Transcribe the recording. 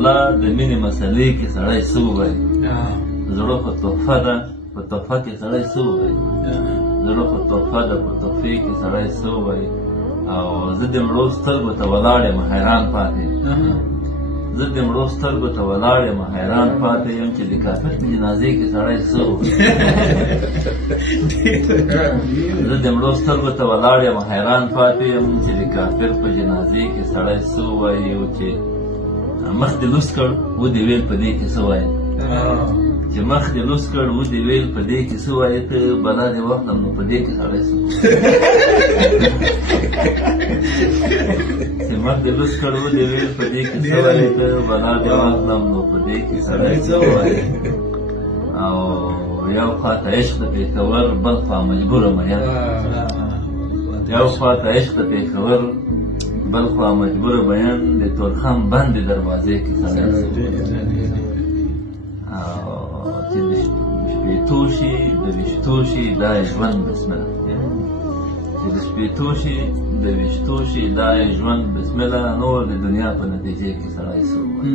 الله د مینې مسلې کې سړی څه ووایي؟ زړه په تحفه ده، په تحفه کې سړی څه ووایي؟ زړه په تحفه ده، په تحفې کې سړی څه ووایي؟ او زه د مړو سترګو ته ولاړ یم حیران پاتې یم، زه د مړو سترګو ته ولاړ یم حیران پاتې یم چې د کافر په جنازې کې سړی څه ووایي؟ زه د مړو سترګو ته ولاړ یم حیران پاتې یم چې د کافر په جنازې کې سړی څه ووایي؟ او چې مخ دې لوس کړ و دې ویل په دې کې څه وایي؟ چې مخ دې لوس کړ و دې ویل په دې کې څه وایي؟ ته بلا دې واخلم نو په دې کې سړی څه وایي؟ چې مخ دې لوس کړ و دې ویل په دې کې څه وایي؟ ته بلا دې واخلم نو په دې کې سړی څه وایي؟ او یو خوا ته عشق د پېښور بل خوا مجبوره مین، یو خوا ته عشق د پېښور بل خوا مجبوره بیان د تورخم بندې دروازې کې سړی څه وایي؟ چې د شپېتو شي د ویشتو شي دا یې ژوند بسمله، چې د شپېتو شي د ویشتو شي دا یې ژوند بسمله، نور د دنیا په نتیجې کې سړی څه وایي؟